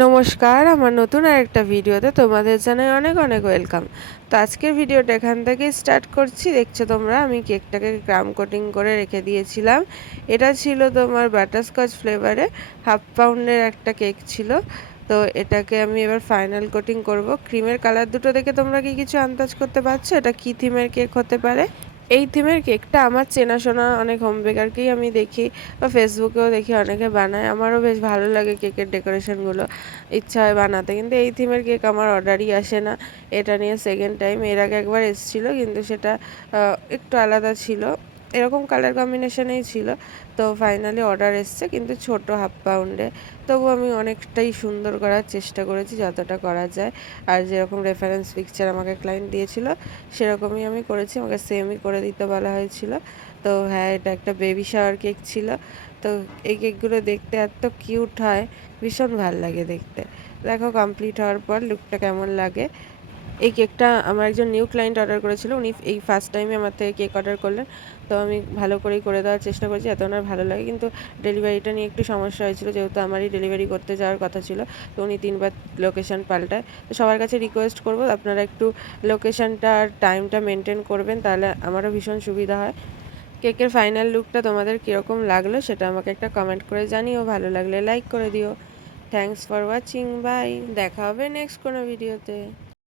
নমস্কার, আমার নতুন আরেকটা ভিডিওতে তোমাদের জানাই অনেক অনেক ওয়েলকাম। তো আজকের ভিডিওটা এখান থেকেই স্টার্ট করছি। দেখছো তোমরা আমি কেকটাকে ক্রাম কোটিং করে রেখে দিয়েছিলাম। এটা ছিল তোমার বাটারস্কচ ফ্লেভারে, 1/2 পাউন্ডের একটা কেক ছিল। তো এটাকে আমি এবার ফাইনাল কোটিং করব। ক্রিমের কালার দুটো দেখে তোমরা কি কিছু আন্দাজ করতে পারছো এটা কি থিমের কেক হতে পারে? এই থিমের কেকটা আমার চেনাশোনা অনেক হোম বেকারকেই আমি দেখি বা ফেসবুকেও দেখি অনেকে বানায়। আমারও বেশ ভালো লাগে কেকের ডেকোরেশনগুলো, ইচ্ছা হয় বানাতে, কিন্তু এই থিমের কেক আমার অর্ডারই আসে না। এটা নিয়ে সেকেন্ড টাইম, এর আগে একবার এসেছিলো কিন্তু সেটা একটু আলাদা ছিল, এরকম কালার কম্বিনেশনেই ছিল। তো ফাইনালি অর্ডার এসছে কিন্তু ছোট 1/2 পাউন্ডে। তবু আমি অনেকটাই সুন্দর করার চেষ্টা করেছি যতটা করা যায়। আর যেরকম রেফারেন্স পিকচার আমাকে ক্লায়েন্ট দিয়েছিল সেরকমই আমি করেছি, আমাকে সেমই করে দিতে বলা হয়েছিল। তো হ্যাঁ, এটা একটা বেবি শাওয়ার কেক ছিল। তো এই কেকগুলো দেখতে এত কিউট হয়, ভীষণ ভাল লাগে দেখতে। দেখো কমপ্লিট হওয়ার পর লুকটা কেমন লাগে। এই কেকটা আমার একজন নিউ ক্লায়েন্ট অর্ডার করেছিল, উনি এই ফার্স্ট টাইমে আমার থেকে কেক অর্ডার করলেন। তো আমি ভালো করেই করে দেওয়ার চেষ্টা করেছি, এত ওনার ভালো লাগে। কিন্তু ডেলিভারিটা নিয়ে একটু সমস্যা হয়েছিল, যেহেতু আমারই ডেলিভারি করতে যাওয়ার কথা ছিল। তো উনি 3বার লোকেশন পাল্টায়। তো সবার কাছে রিকোয়েস্ট করব আপনারা একটু লোকেশনটা আর টাইমটা মেনটেন করবেন, তাহলে আমারও ভীষণ সুবিধা হয়। কেকের ফাইনাল লুকটা তোমাদের কীরকম লাগলো সেটা আমাকে একটা কমেন্ট করে জানিও, ভালো লাগলে লাইক করে দিও। Thanks for watching, bye. দেখা হবে নেক্সট কোনো ভিডিওতে।